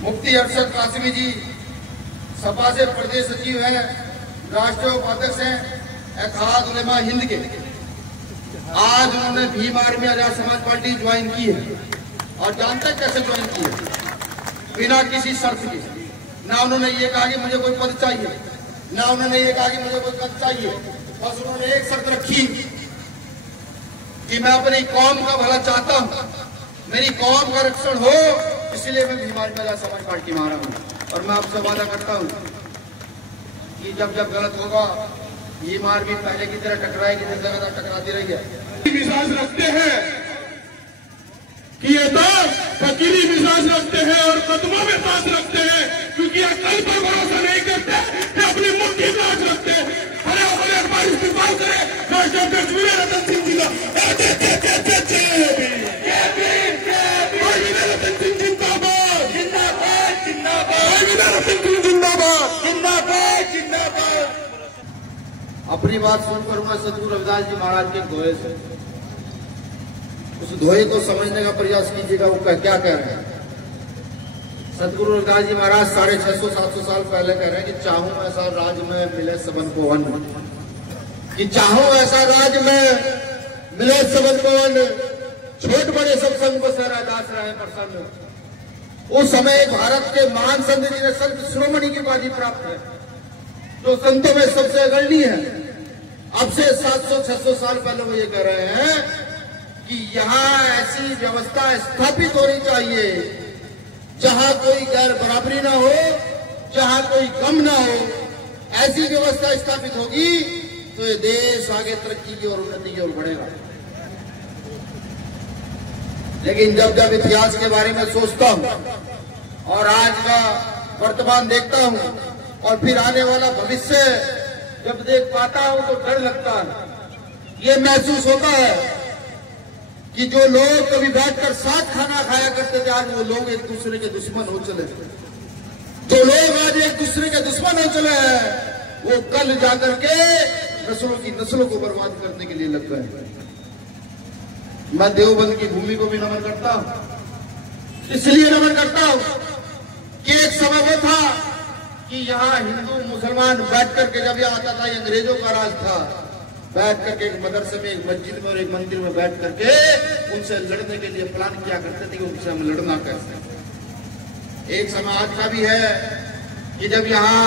मुफ्ती अरशद कासिमी जी सपा से प्रदेश सचिव हैं, राष्ट्रीय उपाध्यक्ष हैं इत्तेहाद उलेमा हिंद के। आज उन्होंने Bhim army Azad Samaj party join की है और जानते कैसे ज्वाइन की है? बिना किसी शर्त के। ना उन्होंने ये कहा कि मुझे कोई पद चाहिए, ना उन्होंने ये कहा कि मुझे कोई पद चाहिए। बस उन्होंने एक शर्त रखी कि मैं अपनी कौम का भला चाहता हूं, मेरी कौम का रक्षण हो, इसलिए मैं भीम आर्मी आजाद समाज पार्टी में आ रहा हूं। और मैं आपसे वादा करता हूं कि जब जब गलत होगा भीम आर्मी पहले की तरह टकराएगी, जिस जगह टकराती रही है। विश्वास रखते हैं कि ये तो फकीरी विश्वास रखते हैं और कदमों में सांस रखते हैं, क्योंकि ये कल पर भरोसा नहीं करते, ये अपनी मुट्ठी में आंच रखते हैं। अरे एक बार इस्तेमाल करें राष्ट्रीय अध्यक्ष रतन सिंह जी का। रतन सिंह जिंदाबाद, जिंदाबाद, जिंदाबाद, रतन सिंह जिंदाबाद, जिंदाबाद, जिंदाबाद। अपनी बात शुरू करूंगा सदगुरु रविदास जी महाराज के दोहे से। उस दोहे को समझने का प्रयास कीजिएगा, वो क्या कह रहे हैं। सदगुरु रविदास जी महाराज 650-700 साल पहले कह रहे हैं कि चाहूं ऐसा राज में मिले सबन को वन, कि चाहूं ऐसा राज में मिले सबन को वन, छोट बड़े सब संग को सहरा दास रहे प्रसन्न। उस समय भारत के महान संत जी ने संत शिरोमणि की उपाधि प्राप्त है, जो संतों में सबसे अग्रणी है। अब से 700-600 साल पहले वो ये कह रहे हैं कि यहाँ ऐसी व्यवस्था स्थापित होनी चाहिए जहां कोई गैर बराबरी ना हो, जहां कोई कम ना हो। ऐसी व्यवस्था स्थापित होगी तो ये देश आगे तरक्की की और उन्नति की ओर बढ़ेगा। लेकिन जब जब इतिहास के बारे में सोचता हूं और आज का वर्तमान देखता हूं और फिर आने वाला भविष्य जब देख पाता हूं तो डर लगता है। ये महसूस होता है कि जो लोग कभी बैठकर साथ खाना खाया करते थे, आज वो लोग एक दूसरे के दुश्मन हो चले। जो लोग आज एक दूसरे के दुश्मन हो चले हैं, वो कल जाकर के नस्लों को बर्बाद करने के लिए लग गए। मैं देवबंद की भूमि को भी नमन करता हूं, इसलिए नमन करता हूं कि एक समय वो था कि यहाँ हिंदू मुसलमान बैठ करके, जब यह आता था अंग्रेजों का राज था, बैठ करके एक मदरसे में, एक मस्जिद में और एक मंदिर में बैठ करके उनसे लड़ने के लिए प्लान किया करते थे कि उनसे हम लड़ना कैसे। एक समय आज का भी है कि जब यहाँ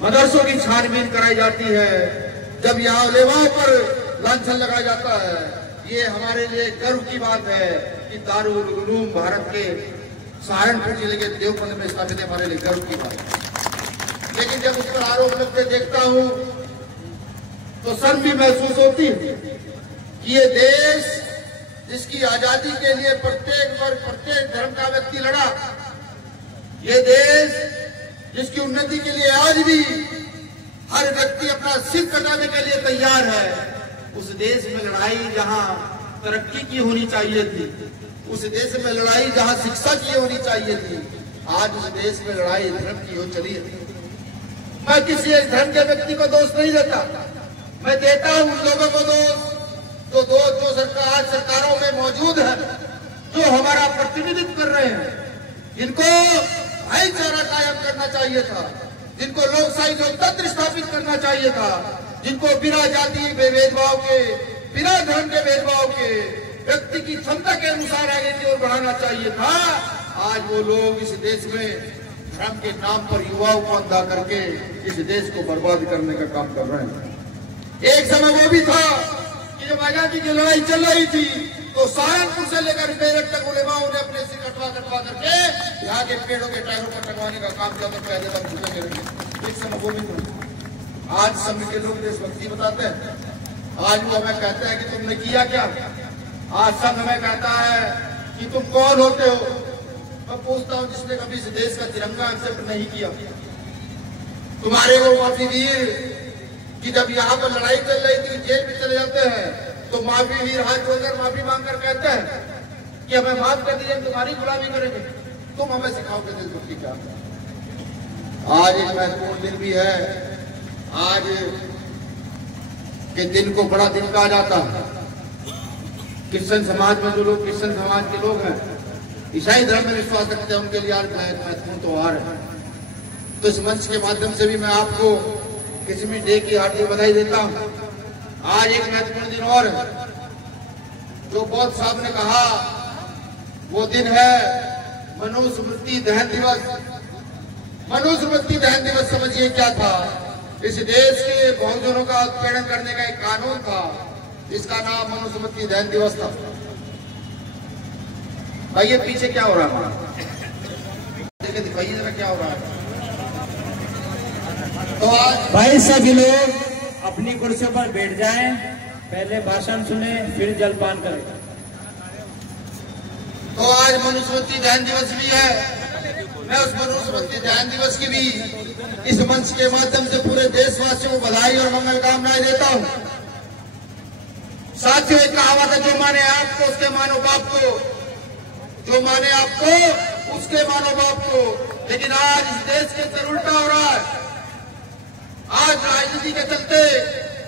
मदरसों की छानबीन कराई जाती है, जब यहाँ उलेमाओं पर लांछन लगाया जाता है, ये हमारे लिए गर्व की बात है कि दारुल उलूम भारत के सहारनपुर जिले के देवबंद में स्थापित है, हमारे लिए गर्व की बात है। लेकिन जब उस पर आरोप लगते देखता हूं तो शर्म भी महसूस होती है कि ये देश जिसकी आजादी के लिए प्रत्येक वर्ग, प्रत्येक धर्म का व्यक्ति लड़ा, ये देश जिसकी उन्नति के लिए आज भी हर व्यक्ति अपना सिर कटाने के लिए तैयार है, उस देश में लड़ाई जहां तरक्की की होनी चाहिए थी, उस देश में लड़ाई जहां शिक्षा की होनी चाहिए थी, आज उस देश में लड़ाई धर्म की हो चली है। मैं किसी एक धर्म के व्यक्ति को दोष नहीं देता, मैं देता हूं उन लोगों को दोष जो सरकार सरकारों में मौजूद है, जो हमारा प्रतिनिधित्व कर रहे हैं, जिनको भाईचारा कायम करना चाहिए था, जिनको लोकशाही लोकतंत्र स्थापित करना चाहिए था, जिनको बिना जाति भेदभाव के, बिना धर्म के भेदभाव के व्यक्ति की क्षमता के अनुसार आगे की ओर बढ़ाना चाहिए था। आज वो लोग इस देश में धर्म के नाम पर युवाओं को अंधा करके इस देश को बर्बाद करने का काम कर रहे हैं। एक समय वो भी था कि जब आजादी की लड़ाई चल रही थी तो सहारनपुर से लेकर मेरठ तक उलेमाओं ने अपने सिर कटवा करके यहाँ के पेड़ों के टायरों पर टंगवाने का काम किया, तो पहले तक झुके रहेंगे। एक समय वो भी था। आज संघ के लोग देशभक्ति बताते हैं, आज वो हमें कहते हैं कि तुमने किया क्या। आज संघ हमें कहता है कि तुम कौन होते हो। मैं पूछता हूँ जिसने कभी इस देश का तिरंगा एक्सेप्ट नहीं किया, तुम्हारे वो माफी वीर कि जब यहाँ पर लड़ाई चल रही थी जेल में चले जाते हैं तो माफी वीर हाथ जोड़कर माफी मांगकर कहते हैं कि हमें माफ कर दीजिए, तुम्हारी गुलामी करेंगे। तुम हमें सिखाओगे देशभक्ति क्या। आज एक महत्वपूर्ण दिन भी है, आज के दिन को बड़ा दिन कहा जाता है। क्रिश्चियन समाज में जो लोग क्रिश्चियन समाज के लोग हैं, ईसाई धर्म में विश्वास रखते हैं उनके लिए आज महत्वपूर्ण त्योहार है। तो इस मंच के माध्यम से भी मैं आपको किस्मत डे की हार्दिक बधाई देता हूं। आज एक महत्वपूर्ण दिन और है जो बौद्ध साहब ने कहा, वो दिन है मनुस्मृति दहन दिवस। मनुस्मृति दहन दिवस समझिए क्या था? इस देश के बहुजनों का उत्पीड़न करने का एक कानून था, इसका नाम मनुस्मृति दहन दिवस था। भाई ये पीछे क्या हो रहा है? दिखाइए जरा क्या हो रहा है। तो आज भाई सभी लोग अपनी कुर्सियों पर बैठ जाएं, पहले भाषण सुने फिर जलपान करें। तो आज मनुस्मृति दहन दिवस भी है। मैं उस मनुस्मृति दहन दिवस की भी इस मंच के माध्यम से पूरे देशवासियों को बधाई और मंगल कामनाएं देता हूं। साथियों, एक कहावत है, जो माने आपको उसके मानो बाप को, जो माने आपको उसके मानो बाप को। लेकिन आज इस देश के अंदर उल्टा हो रहा है। आज राजनीति के चलते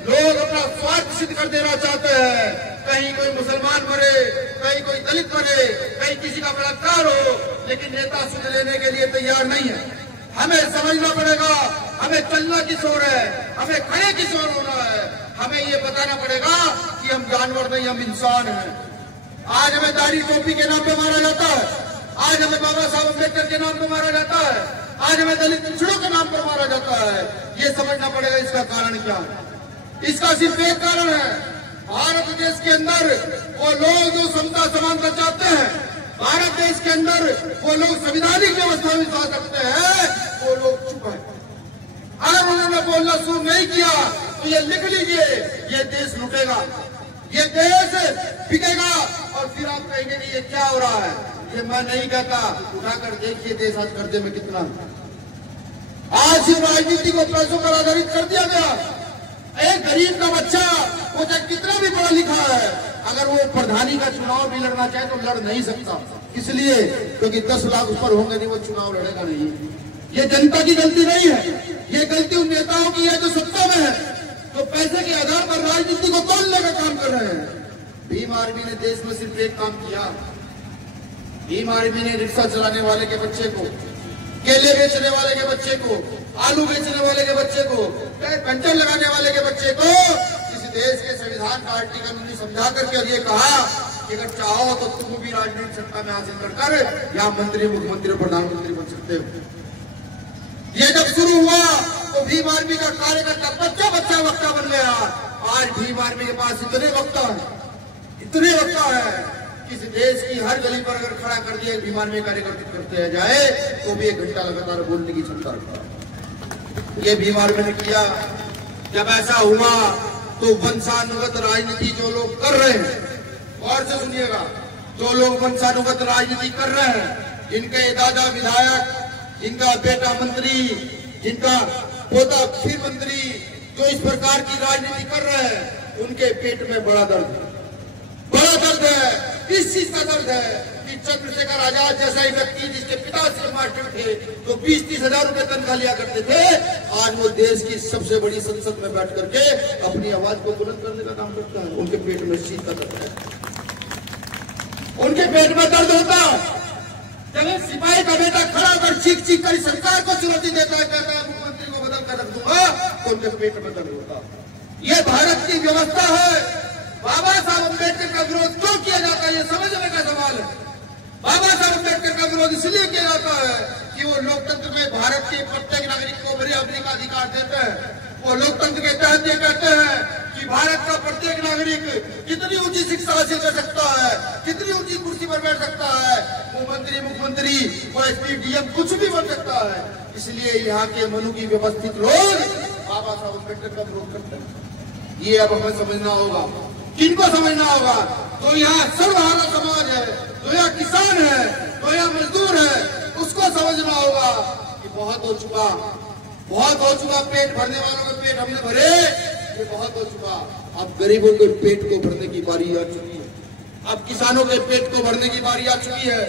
लोग अपना स्वार्थ सिद्ध कर देना चाहते हैं। कहीं कोई मुसलमान मरे, कहीं कोई दलित मरे, कहीं किसी का बलात्कार हो, लेकिन नेता सुन लेने के लिए तैयार नहीं है। हमें समझना पड़ेगा, हमें चलना किस ओर है, हमें खड़े किस ओर होना है। हमें ये बताना पड़ेगा कि हम जानवर नहीं, हम इंसान हैं। आज हमें दाढ़ी टोपी के नाम पे मारा जाता है, आज हमें बाबा साहब अम्बेडकर के नाम पे मारा जाता है, आज हमें दलित पिछड़ों के नाम पर मारा जाता है। ये समझना पड़ेगा इसका कारण क्या है। इसका सिर्फ एक कारण है, भारत देश के अंदर वो लोग जो समता समानता चाहते हैं, भारत देश के अंदर वो लोग संवैधानिक व्यवस्था में विश्वास रखते हैं, वो लोग चुप है। अगर उन्होंने बोलना शुरू नहीं किया तो ये लिख लीजिए, ये देश लुटेगा, ये देश बिकेगा। और फिर आप कहेंगे कि ये क्या हो रहा है। ये मैं नहीं कहता, उठाकर देखिए देश आज कर्जे में कितना। आज राजनीति को पैसों पर आधारित कर दिया गया। एक गरीब का बच्चा वो चाहे कितना भी पढ़ा लिखा है, अगर वो प्रधानी का चुनाव भी लड़ना चाहे तो लड़ नहीं सकता। इसलिए क्योंकि 10 लाख ऊपर होंगे नहीं, वो चुनाव लड़ेगा नहीं। ये जनता की गलती नहीं है, ये गलती उन नेताओं की है जो सत्ता में है, तो पैसे के आधार पर राजनीति को तोड़ने का काम कर रहे हैं। भीम आर्मी ने देश में सिर्फ एक काम किया। भीम आर्मी ने रिक्शा चलाने वाले के बच्चे को, केले बेचने वाले के बच्चे को, आलू बेचने वाले के बच्चे को, पंचर लगाने वाले के बच्चे को इस देश के संविधान का आर्टिकल 19 समझा करके और ये कहा कि अगर चाहो तो तुम भी राजनीतिक सत्ता में हासिल कर यहाँ मंत्री, मुख्यमंत्री और प्रधानमंत्री बन सकते हो। ये जब शुरू हुआ तो भीम आर्मी का कार्यकर्ता बच्चा बच्चा वक्ता बन गया। आज भीम आर्मी के पास इतने वक्ता है, इतने वक्ता है, इस देश की हर गली पर अगर खड़ा कर दिया भीम आर्मी कार्यकर्ता करते जाए तो भी 1 घंटा लगातार बोलने की क्षमता रखता है। ये भीम आर्मी ने किया। जब ऐसा हुआ तो वंशानुगत राजनीति जो लोग कर रहे हैं, और से सुनिएगा, जो लोग वंशानुगत राजनीति कर रहे हैं, जिनके दादा विधायक, जिनका बेटा मंत्री, जिनका पोता फिर मंत्री, जो इस प्रकार की राजनीति कर रहे हैं, उनके पेट में बड़ा दर्द है। बड़ा दर्द है। इस चीज का दर्द है कि चंद्रशेखर आजाद जैसा ही व्यक्ति जिसके पिता से मास्टर थे तो 20-30 हजार रुपए तनख्वाह लिया करते थे, आज वो देश की सबसे बड़ी संसद में बैठ करके अपनी आवाज को बुलंद करने का काम करता है। उनके पेट में इस चीज का दर्द है, उनके पेट में दर्द होता। जब सिपाही का बेटा खड़ा कर चीख चीख कर सरकार को चुनौती देता है, कहता है मुख्यमंत्री को बदल कर रख दूंगा, तो उनके पेट में दर्द होता। ये भारत की व्यवस्था है। बाबा साहब अम्बेडकर का विरोध क्यों किया जाता है, ये समझने का सवाल है। बाबा साहब अम्बेडकर का विरोध इसलिए किया जाता है कि वो लोकतंत्र में भारत के प्रत्येक नागरिक को बराबरी का अधिकार देते हैं। वो लोकतंत्र के तहत ये कहते हैं कि भारत का प्रत्येक नागरिक कितनी ऊंची शिक्षा हासिल कर सकता है, कितनी ऊंची कुर्सी पर बैठ सकता है, वो मंत्री, मुख्यमंत्री, वो एसपी, डीएम कुछ भी बन सकता है। इसलिए यहाँ के मनु की व्यवस्थित लोग बाबा साहब अम्बेडकर का विरोध करते हैं। ये अब हमें समझना होगा। किनको समझना होगा? तो यहाँ सर्वहारा समाज है, तो यहाँ किसान है, तो यहाँ मजदूर है, उसको समझना होगा कि बहुत हो चुका, बहुत हो चुका। पेट भरने वालों का पेट हमने भरे, ये बहुत हो चुका। अब गरीबों के पेट को भरने की बारी आ चुकी है। अब किसानों के पेट को भरने की बारी आ चुकी है।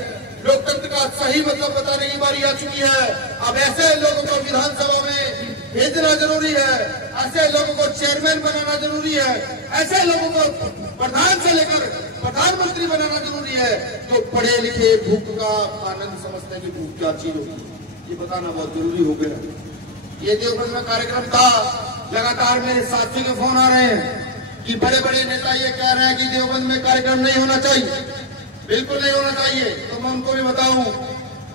लोकतंत्र का सही मतलब बताने की बारी आ चुकी है। अब ऐसे लोगों को विधानसभा में भेजना जरूरी है, ऐसे लोगों को चेयरमैन बनाना जरूरी है, ऐसे लोगों को प्रधान से लेकर प्रधानमंत्री बनाना जरूरी है जो पढ़े लिखे भूख का आनंद समझते हैं कि भूख क्या चीज होगी, ये बताना बहुत जरूरी हो गया। ये देवबंद में कार्यक्रम था, लगातार मेरे साथियों के फोन आ रहे हैं कि बड़े बड़े नेता ये कह रहे हैं कि देवबंद में कार्यक्रम नहीं होना चाहिए, बिल्कुल नहीं होना चाहिए। तो मैं उनको भी बताऊं,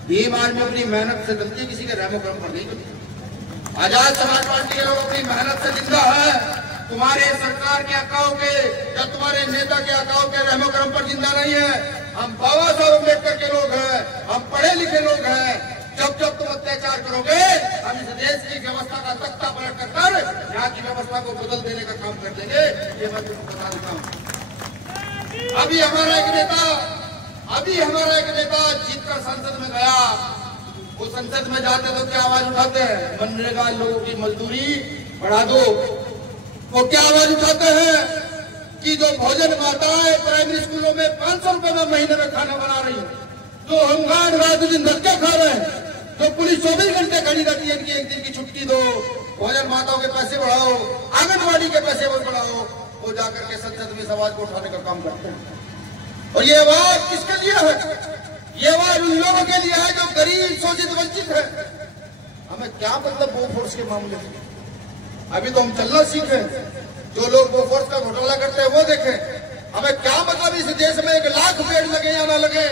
भीम आर्मी अपनी मेहनत से चलती है, किसी के रहमो करम पर नहीं चलती। आजाद समाज पार्टी के लोग अपनी मेहनत से जिंदा है, तुम्हारे सरकार के अकाओ के या तुम्हारे नेता के अकाओ के रहमो करम पर जिंदा नहीं है। हम बाबा साहब अम्बेडकर के लोग हैं, हम पढ़े लिखे लोग हैं। जब जब तुम अत्याचार करोगे हम इस देश की व्यवस्था का तख्ता पलट कर यहाँ की व्यवस्था को बदल देने का काम कर देंगे, ये मैं तुमको बता देता हूँ। अभी हमारा एक नेता जीतकर संसद में गया, वो संसद में जाते तो क्या आवाज उठाते हैं, मनरेगा लोगों की मजदूरी बढ़ा दो। वो क्या आवाज उठाते हैं कि जो भोजन माताएं प्राइमरी स्कूलों में 500 रुपए में महीने में खाना बना रही है, जो होमगार्ड रात दिन धक्के खा रहे हैं, जो पुलिस 24 घंटे खड़ी रहती है, इनकी एक दिन की छुट्टी दो, भोजन माताओं के पैसे बढ़ाओ, आंगनबाड़ी के पैसे बढ़ाओ, वो जाकर के संसद में इस आवाज को उठाने का काम करते हैं। और ये आवाज किसके लिए है? ये आवाज उन लोगों के लिए है जो गरीब शोषित वंचित है। हमें क्या मतलब वो फोर्स के मामले में? अभी तो हम चलना सीखे, जो लोग वो फोर्स का घोटाला करते हैं वो देखें। हमें क्या मतलब इस देश में 1 लाख पेड़ लगे या ना लगे,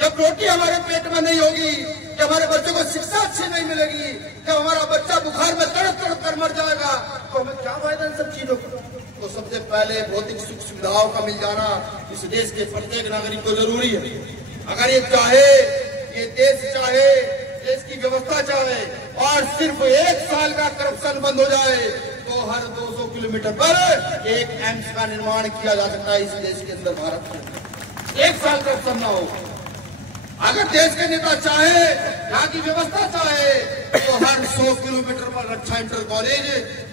जब रोटी हमारे पेट में नहीं होगी, जब हमारे बच्चों को शिक्षा अच्छी नहीं मिलेगी, जब हमारा बच्चा बुखार में तड़प तड़प कर मर जाएगा, तो हमें क्या फायदा इन सब चीजों का? तो सबसे पहले भौतिक सुख सुविधाओं का मिल जाना इस देश के प्रत्येक नागरिक को जरूरी है। अगर ये देश चाहे, देश की व्यवस्था चाहे और सिर्फ 1 साल का करप्शन बंद हो जाए तो हर 200 किलोमीटर पर एक एम्स का निर्माण किया जा सकता है इस देश के अंदर, भारत में। 1 साल करप्शन न हो। अगर देश के नेता चाहे, यहाँ की व्यवस्था चाहे, तो हर 100 किलोमीटर पर अच्छा इंटर कॉलेज,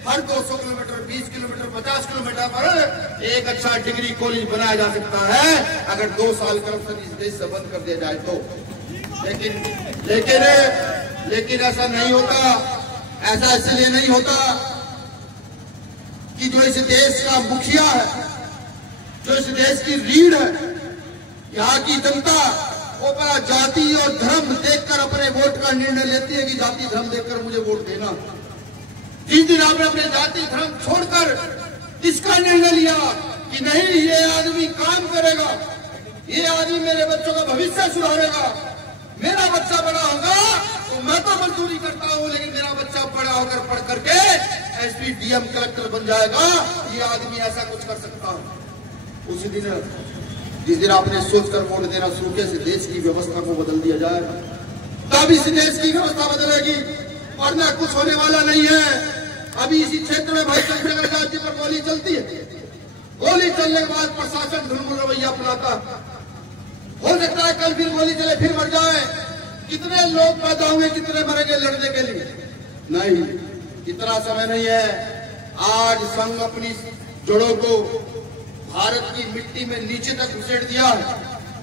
हर 200 किलोमीटर, 20 किलोमीटर, 50 किलोमीटर पर एक अच्छा डिग्री कॉलेज बनाया जा सकता है, अगर 2 साल करप्शन इस देश से बंद कर दिया जाए तो। लेकिन ऐसा नहीं होता। ऐसा इसलिए नहीं होता कि जो इस देश का मुखिया है, जो इस देश की रीढ़ है, यहाँ की जनता वो बड़ा जाति और धर्म देखकर अपने वोट का निर्णय लेती है कि जाति धर्म देखकर मुझे वोट देना। जिस दिन आपने अपने जाति धर्म छोड़कर इसका निर्णय लिया कि नहीं, ये आदमी काम करेगा, ये आदमी मेरे बच्चों का भविष्य सुधारेगा, मेरा बच्चा बड़ा होगा तो मैं तो मजदूरी करता हूँ, लेकिन मेरा बच्चा बड़ा होकर पढ़ करके एसपी, डीएम, कलेक्टर बन जाएगा, ये आदमी ऐसा कुछ कर सकता है। उसी दिन जिस दिन आपने सोचकर वोट देना शुरू किया, इस देश की व्यवस्था को बदल दिया जाएगा, तब इस देश की व्यवस्था बदलेगी, वरना कुछ होने वाला नहीं है। अभी इसी क्षेत्र में भाई चंद्रशेखर आजाद जी पर गोली चलती है, गोली चलने के बाद प्रशासन ढुलमुल रवैया अपनाता। हो सकता है कल फिर गोली चले, फिर मर जाए। कितने लोग पैदा होंगे, कितने मरेंगे लड़ने के लिए? नहीं, इतना समय नहीं है। आज संघ अपनी जड़ों को भारत की मिट्टी में नीचे तक घुसेड़ दिया है,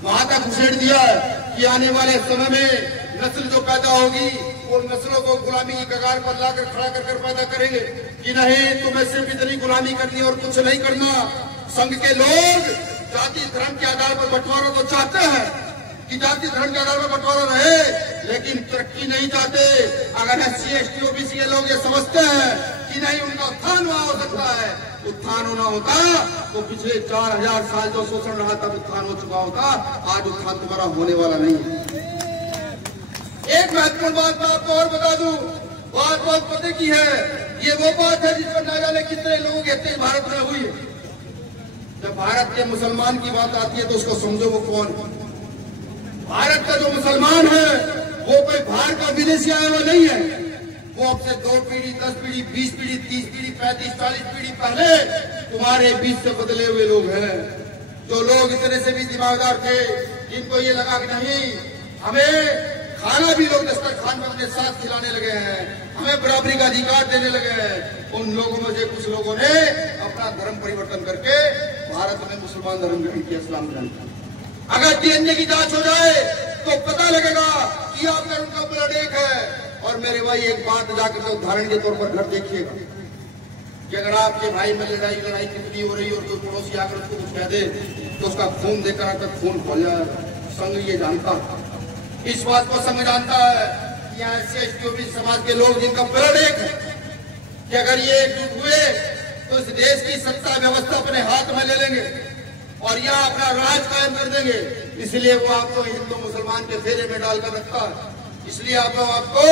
वहां तक घुसेड़ दिया है कि आने वाले समय में नस्ल जो पैदा होगी वो नस्लों को गुलामी की कगार पर लाकर खड़ा कर पैदा करेंगे कि नहीं, तुम्हें सिर्फ इतनी गुलामी करनी और कुछ नहीं करना। संघ के लोग जाति धर्म के आधार पर बंटवारा तो चाहते हैं कि जाति धर्म के आधार पर बंटवारा रहे, लेकिन तरक्की नहीं चाहते। अगर SC, ST, OBC के लोग ये समझते हैं कि नहीं, उनका उत्थान वहां हो सकता है, उत्थान होना होता तो पिछले 4000 साल जो शोषण रहा तब उत्थान हो चुका होता। आज उत्थान तुम्हारा होने वाला नहीं है। एक महत्वपूर्ण बात मैं आपको और बता दूं, बात बहुत पते की है। ये वो बात है जिस पर ना जाने कितने लोगों की हत्या भारत में हुई है। जब भारत के मुसलमान की बात आती है तो उसको समझो वो कौन है। भारत का जो मुसलमान है वो कोई बाहर का विदेशी आया हुआ नहीं है। वो अब से 2 पीढ़ी, 10 पीढ़ी, 20 पीढ़ी, 30 पीढ़ी, 35, 40 पीढ़ी पहले तुम्हारे बीच से बदले हुए लोग हैं। जो लोग इतने से भी दिमागदार थे, जिनको ये लगा कि नहीं, हमें खाना भी लोग दस्तरखान में अपने साथ खिलाने लगे हैं, हमें बराबरी का अधिकार देने लगे हैं, उन लोगों में से कुछ लोगों ने अपना धर्म परिवर्तन करके भारत में मुसलमान धर्म ग्रहण किया, इस्लाम ग्रहण किया। अगर DNA की जांच हो जाए तो पता लगेगा कि आपका उनका ब्लड एक है। और मेरे भाई एक बात जाकर के उदाहरण के तौर पर घर देखिएगा कि अगर आपके भाई में लड़ाई कितनी हो रही है और कोई पड़ोसी आकर उसको कुछ कह दे तो उसका खून देकर आकर खून खोल जाए। संघ ये जानता, इस बात को संघ जानता है कि यहाँ SC/ST समाज के लोग जिनका प्रण एक है कि अगर ये एकजुट हुए तो इस देश की सत्ता व्यवस्था अपने हाथ में ले लेंगे और यहाँ अपना राज कायम कर देंगे। इसलिए वो आपको हिंदू मुसलमान के फेरे में डालकर रखता है, इसलिए आपको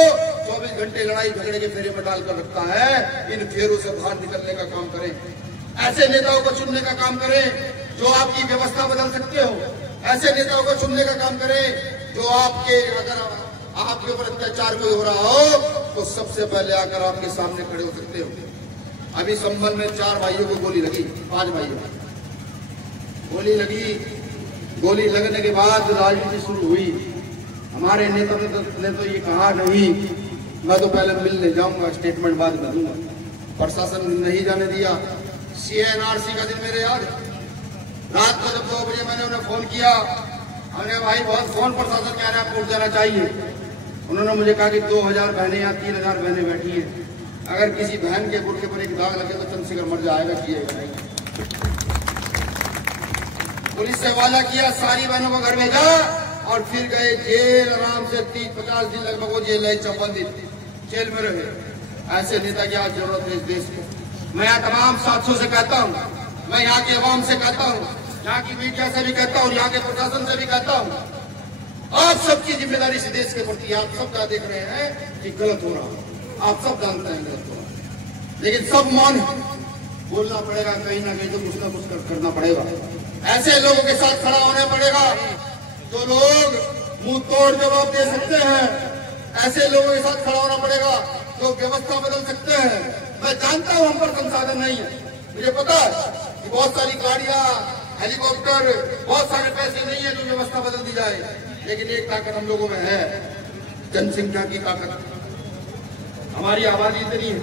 24 घंटे लड़ाई झगड़े के फेरे में डालकर रखता है। इन फेरों से बाहर निकलने का काम करें, ऐसे नेताओं को चुनने का काम करें जो आपकी व्यवस्था बदल सकते हो, ऐसे नेताओं को चुनने का काम करें जो अगर आपके ऊपर अत्याचार कोई हो रहा हो तो सबसे पहले आकर आपके सामने खड़े हो सकते हो। अभी संभल में 4 भाइयों को गोली लगी, 5 भाइयों को गोली लगी। गोली लगने के बाद राजनीति शुरू हुई। हमारे नेता ने तो ये कहा नहीं, मैं तो पहले मिलने जाऊंगा, स्टेटमेंट बाद में दूंगा। प्रशासन नहीं जाने दिया। CNRC का दिन मेरे याद, रात को जब 2 बजे मैंने उन्हें फोन किया, हमने भाई बहुत फोन प्रशासन के आने आपको उठ जाना चाहिए। उन्होंने मुझे कहा कि 2000 बहनें या 3000 बहनें बैठी है, अगर किसी बहन के गुर्दे पर एक दाग लगे तो चंद्रशेखर मर जाएगा, किएगा नहीं। पुलिस से वादा किया, सारी बहनों को घर भेजा और फिर गए जेल। आराम से 30-50 दिन लगभग वो जेल 54 दिन जेल में रहे। ऐसे नेता की आज जरूरत है इस देश को। मैं यहाँ तमाम साथियों से कहता हूँ, मैं यहाँ के अवाम से कहता हूँ, यहाँ की मीडिया से भी कहता हूँ, यहाँ के प्रशासन से भी कहता हूँ, आप सबकी जिम्मेदारी इस देश के प्रति। आप सब क्या देख रहे हैं कि गलत हो रहा, आप सब जानते हैं गलत हो रहा, लेकिन सब मौन बोलना पड़ेगा, कहीं ना कहीं तो कुछ ना कुछ करना पड़ेगा। ऐसे लोगों के साथ खड़ा होना पड़ेगा जो लोग मुंह तोड़ जवाब दे सकते हैं, ऐसे लोगों के साथ खड़ा होना पड़ेगा जो व्यवस्था बदल सकते हैं। मैं जानता हूं हम पर संसाधन नहीं है, मुझे पता है कि बहुत सारी गाड़ियां, हेलीकॉप्टर, बहुत सारे पैसे नहीं है जो व्यवस्था बदल दी जाए, लेकिन एक ताकत हम लोगों में है, जनसंख्या की ताकत। हमारी आबादी इतनी है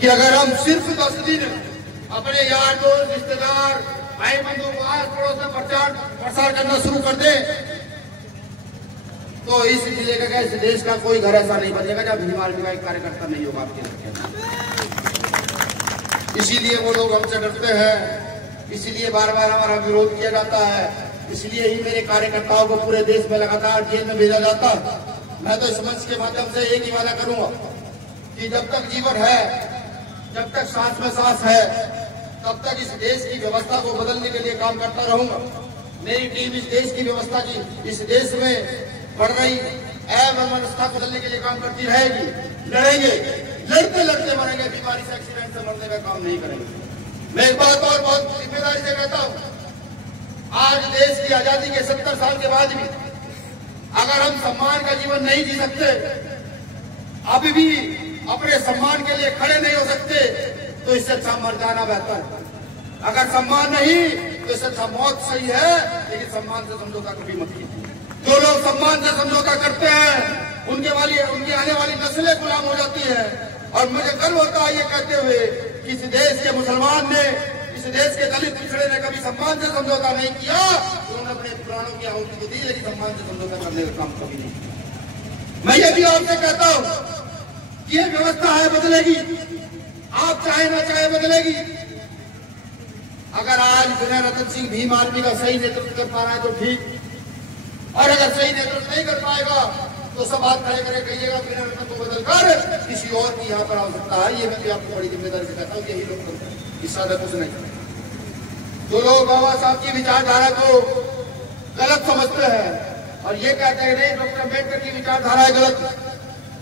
कि अगर हम सिर्फ 10 दिन अपने यार दोस्त, रिश्तेदार, भाई बंधु, पड़ोस में प्रसार करना शुरू कर दे तो इस जिले का, इस देश का कोई घर ऐसा नहीं बनेगा जब भीम आर्मी का एक कार्यकर्ता नहीं होगा आपके लड़के। इसीलिए वो लोग हमसे डरते हैं, इसीलिए बार बार हमारा विरोध किया जाता है, इसलिए ही मेरे कार्यकर्ताओं को पूरे देश में लगातार जेल में भेजा जाता। मैं तो इस मंच के माध्यम से एक ही वादा करूंगा कि जब तक जीवन है, जब तक सांस में सांस है, तब तक इस देश की व्यवस्था को बदलने के लिए काम करता रहूंगा। मेरी टीम इस देश की व्यवस्था की, इस देश में बढ़ रही अव्यवस्था बदलने के लिए काम करती रहेगी। लड़ेंगे, लड़ते लड़ते मरेंगे, बीमारी से, एक्सीडेंट से मरने का काम नहीं करेंगे। मैं एक बात और बहुत जिम्मेदारी से कहता हूं, आज देश की आजादी के 70 साल के बाद भी अगर हम सम्मान का जीवन नहीं जी सकते, अभी भी अपने सम्मान के लिए खड़े नहीं हो सकते, तो इससे अच्छा मर जाना बेहतर है। अगर सम्मान नहीं तो इससे अच्छा मौत सही है, लेकिन सम्मान से समझौता कभी मत कीजिए। जो लोग सम्मान से समझौता करते हैं उनकी आने वाली नस्लें गुलाम हो जाती है। और मुझे गर्व होता है ये कहते हुए कि इस देश के मुसलमान ने, इस देश के दलित पिछड़े ने कभी सम्मान से समझौता नहीं किया। उन्होंने अपने प्राणों की आहुति को दी, लेकिन सम्मान से समझौता करने का काम कभी नहीं किया। मैं ये भी आपसे कहता हूं कि ये व्यवस्था है, बदलेगी, आप चाहे ना चाहे बदलेगी। अगर आज विनय रतन सिंह भीम आर्मी का सही नेतृत्व कर पा रहा है तो ठीक, और अगर सही नेतृत्व नहीं कर पाएगा तो सब हाथ खड़े करे कहिएगा विनय रतन को बदलकर किसी और की यहाँ पर आवश्यकता है। ये मैं भी आपको बड़ी जिम्मेदारी से कहता हूँ कि यही लोग इस सादा कुछ नहीं। जो लोग बाबा साहब की विचारधारा को गलत समझते हैं और ये कहते हैं नहीं डॉक्टर अम्बेडकर की विचारधारा है गलत,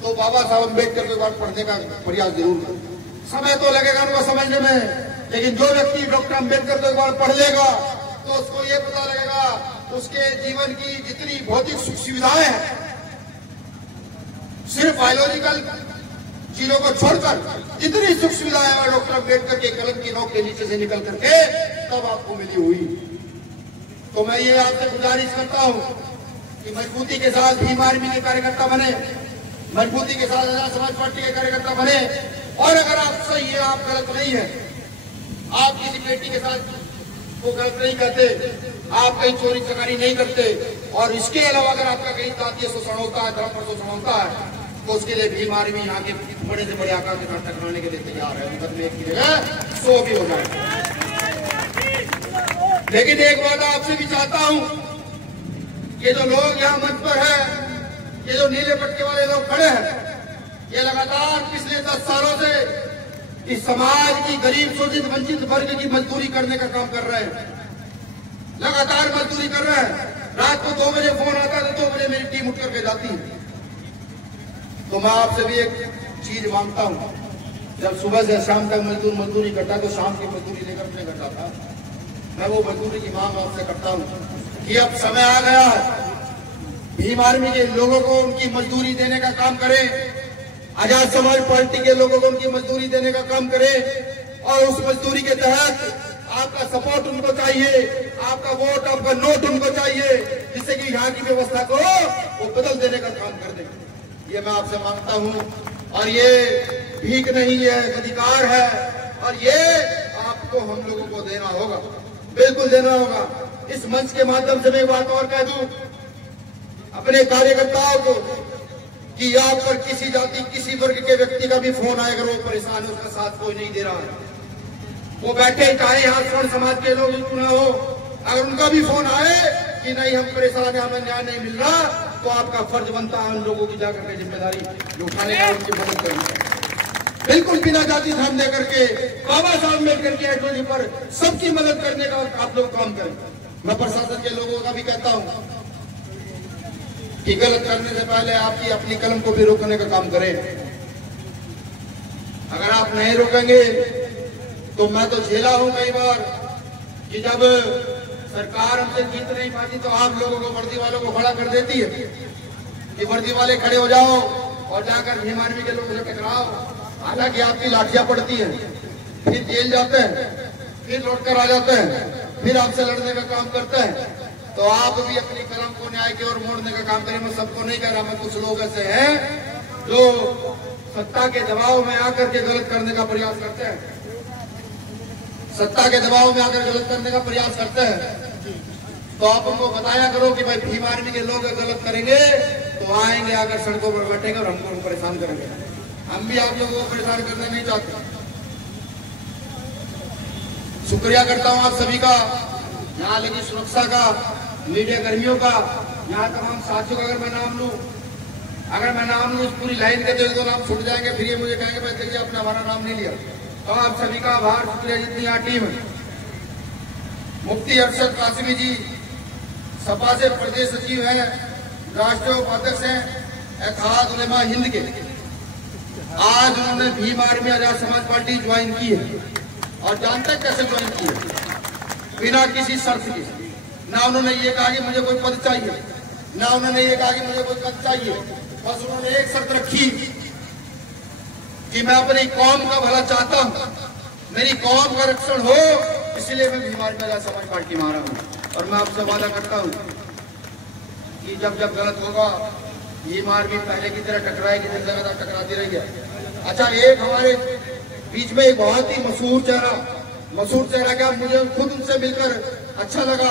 तो बाबा साहब अम्बेडकर को एक बार पढ़ने का प्रयास जरूर करें। समय तो लगेगा उनको समझने में, लेकिन जो व्यक्ति डॉक्टर अम्बेडकर को एक बार पढ़ लेगा तो उसको ये पता लगेगा उसके जीवन की जितनी भौतिक सुख सुविधाएं हैं, सिर्फ बायोलॉजिकल चीजों को छोड़कर जितनी सुख सुविधाएं हैं डॉक्टर अम्बेडकर के कलम की नोक के नीचे से निकल करके तब आपको मिली हुई। तो मैं ये आपसे गुजारिश करता हूं कि मजबूती के साथ भीम आर्मी के कार्यकर्ता बने, मजबूती के साथ आजाद समाज पार्टी के कार्यकर्ता बने। और अगर आप सही है, आप गलत नहीं है, आप किसी बेटी के साथ वो गलत नहीं करते, आप कहीं चोरी चकारी नहीं करते, और इसके अलावा अगर आपका कहीं जातीय शोषण होता है, धर्म पर शोषण होता है, तो उसके लिए भीम आर्मी यहाँ के बड़े से बड़े आकार के साथ टकराने के लिए तैयार है। मुकदमे एक की जगह 100 भी हो जाए। लेकिन एक बात आपसे भी चाहता हूं, ये जो लोग यहाँ मंच पर है, ये जो नीले पट्टे वाले लोग खड़े हैं, ये लगातार पिछले 10 सालों से इस समाज की गरीब शोषित वंचित वर्ग की मजदूरी करने का काम कर रहे हैं। लगातार मजदूरी कर रहे हैं। रात को 2 बजे फोन आता है तो 2 बजे मेरी टीम उठ करके जाती है। तो मैं आपसे भी एक चीज मांगता हूं, जब सुबह से शाम तक मजदूरी करता तो शाम की मजदूरी लेकर अपने घर जाता। मैं वो मजदूरी की मांग आपसे करता हूं कि अब समय आ गया है, भीम आर्मी के लोगों को उनकी मजदूरी देने का काम करें, आजाद समाज पार्टी के लोगों को उनकी मजदूरी देने का काम करें, और उस मजदूरी के तहत आपका सपोर्ट उनको चाहिए, आपका वोट, आपका नोट उनको चाहिए, जिससे कि यहाँ की व्यवस्था को वो बदल देने का काम कर दें। ये मैं आपसे मांगता हूं, और ये भीख नहीं है, अधिकार है, और ये आपको हम लोगों को देना होगा, बिल्कुल देना होगा। इस मंच के माध्यम से मैं बात और कह दूं अपने कार्यकर्ताओं को कि आप पर किसी जाति किसी वर्ग के व्यक्ति का भी फोन आए, अगर वो परेशान है, उसका साथ कोई नहीं दे रहा है, वो बैठे चाहे यहाँ स्वर्ण समाज के लोग क्यों ना हो, अगर उनका भी फोन आए कि नहीं हम परेशान है, हमें न्याय नहीं मिल रहा, तो आपका फर्ज बनता है उन लोगों की जाकर के जिम्मेदारी उठाने का, उनकी मदद करनी, बिल्कुल बिना जाति धर्म दे करके बाबा साहब अम्बेडकर की आइडियोलॉजी पर सबकी मदद करने का आप लोग काम करें। मैं प्रशासन के लोगों का भी कहता हूं कि गलत करने से पहले आपकी अपनी कलम को भी रोकने का काम करें। अगर आप नहीं रोकेंगे तो मैं तो झेला हूं कई बार कि जब सरकार हमसे जीत नहीं पाती तो आप लोगों को, वर्दी वालों को खड़ा कर देती है कि वर्दी वाले खड़े हो जाओ और जाकर भीम आर्मी के लोगों से टकराओ। हालांकि आपकी लाठियां पड़ती हैं, फिर जेल जाते हैं, फिर लौट कर आ जाते हैं, फिर आपसे लड़ने का काम करते हैं। तो आप भी अपनी कलम को न्याय की ओर मोड़ने का काम करें। मैं सबको नहीं कह रहा, मैं कुछ लोग ऐसे हैं जो सत्ता के दबाव में आकर के गलत करने का प्रयास करते हैं, सत्ता के दबाव में आकर गलत करने का प्रयास करते हैं। तो आप उनको बताया करो कि भाई भीम आर्मी के लोग गलत करेंगे तो आएंगे, आकर सड़कों पर बैठेंगे और हमको परेशान करेंगे। हम भी आप लोगों को परेशान करना नहीं चाहते। शुक्रिया करता हूं आप सभी का, यहाँ लगी सुरक्षा का, मीडिया कर्मियों का, यहाँ तमाम साथियों का। अगर मैं नाम लूं इस पूरी लाइन के, तो एक दो नाम छूट जाएंगे, फिर ये मुझे कहेंगे भाई देखिए आपने हमारा नाम नहीं लिया। तो आप सभी का आभार, शुक्रिया जितनी यहाँ टीम है। मुफ्ती अरशद कासिमी जी सपा से प्रदेश सचिव हैं, राष्ट्रीय उपाध्यक्ष हैं इत्तेहाद उलेमा हिंद के। आज उन्होंने Bhim army Azad Samaj party join की है, और जानते कैसे ज्वाइन की है? बिना किसी शर्त के। ना उन्होंने ये कहा कि मुझे कोई पद चाहिए, ना उन्होंने ये कहा कि मुझे कोई पद चाहिए, बस उन्होंने एक शर्त रखी कि मैं अपनी कौम का भला चाहता हूं, मेरी कौम का रक्षण हो, इसलिए मैं भीम आर्मी आजाद समाज पार्टी में आ रहा हूं। और मैं आपसे वादा करता हूं कि जब जब गलत होगा भीम आर्मी पहले की तरह टकराएगी, जिस लगातार टकराती रही है। अच्छा, एक हमारे बीच में एक बहुत ही मशहूर चेहरा क्या, मुझे खुद उनसे मिलकर अच्छा लगा,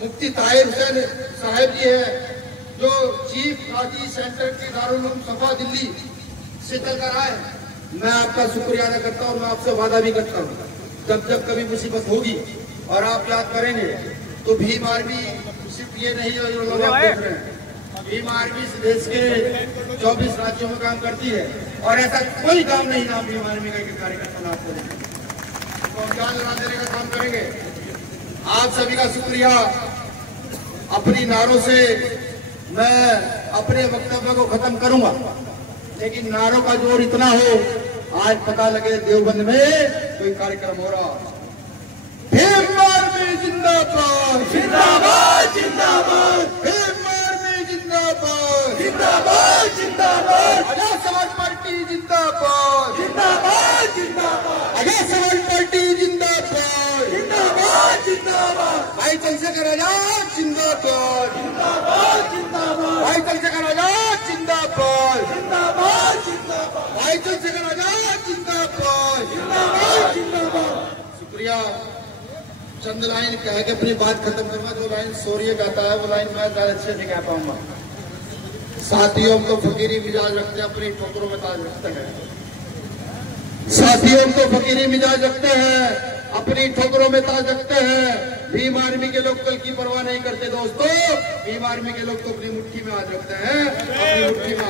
मुफ्ती ताहिर हुसैन साहब जी है, जो चीफ काजी सेंटर के दारुल उलूम सफा दिल्ली से चलकर आए। मैं आपका शुक्रिया अदा करता हूं, और मैं आपसे वादा भी करता हूं जब जब कभी मुसीबत होगी और आप याद करेंगे तो भीम आर्मी सिर्फ ये नहीं है जो लोग आप देख रहे हैं, भीम आर्मी इस देश के 24 राज्यों में काम करती है, और ऐसा कोई काम नहीं ना भीम आर्मी का कार्यकर्ता ना करेंगे, तो अभियान लगा देने का काम करेंगे। आप सभी का शुक्रिया। अपनी नारों से मैं अपने वक्तव्य को खत्म करूंगा, लेकिन नारों का जोर इतना हो, आज पता लगे देवबंद में कोई कार्यक्रम हो रहा। भीम आर्मी जिंदाबाद, जिंदाबाद, जिंदाबाद, भीम आर्मी जिंदाबाद, जिंदाबाद, जिंदाबाद, आजाद समाज पार्टी जिंदाबाद, जिंदाबाद, जिंदाबाद, आजाद समाज पार्टी जिंदाबाद, जिंदाबाद, जिंदाबाद, भाई चंद्रशेखर आजाद जिंदाबाद, जिंदाबाद, जिंदाबाद, भाई चंद्रशेखर आजाद जिंदाबाद, जिंदाबाद, जिंदाबाद, भाई चंद्रशेखर आजाद जिंदाबाद, जिंदाबाद, जिंदाबाद। शुक्रिया। चंद लाइन कह के अपनी बात खत्म करूंगा। जो लाइन सौर्य गाता है वो लाइन मैं ज्यादा अच्छे से कह पाऊंगा। साथियों तो फकीरी मिजाज रखते हैं, अपनी ठोकरों में ताज रखते हैं। साथियों तो फकीरी मिजाज रखते हैं, अपनी ठोकरों में ताज रखते हैं। भीम आर्मी के लोग कल की परवाह नहीं करते दोस्तों। भीम आर्मी के लोग तो अपनी मुट्ठी में आज रखते हैं, अपनी मुट्ठी में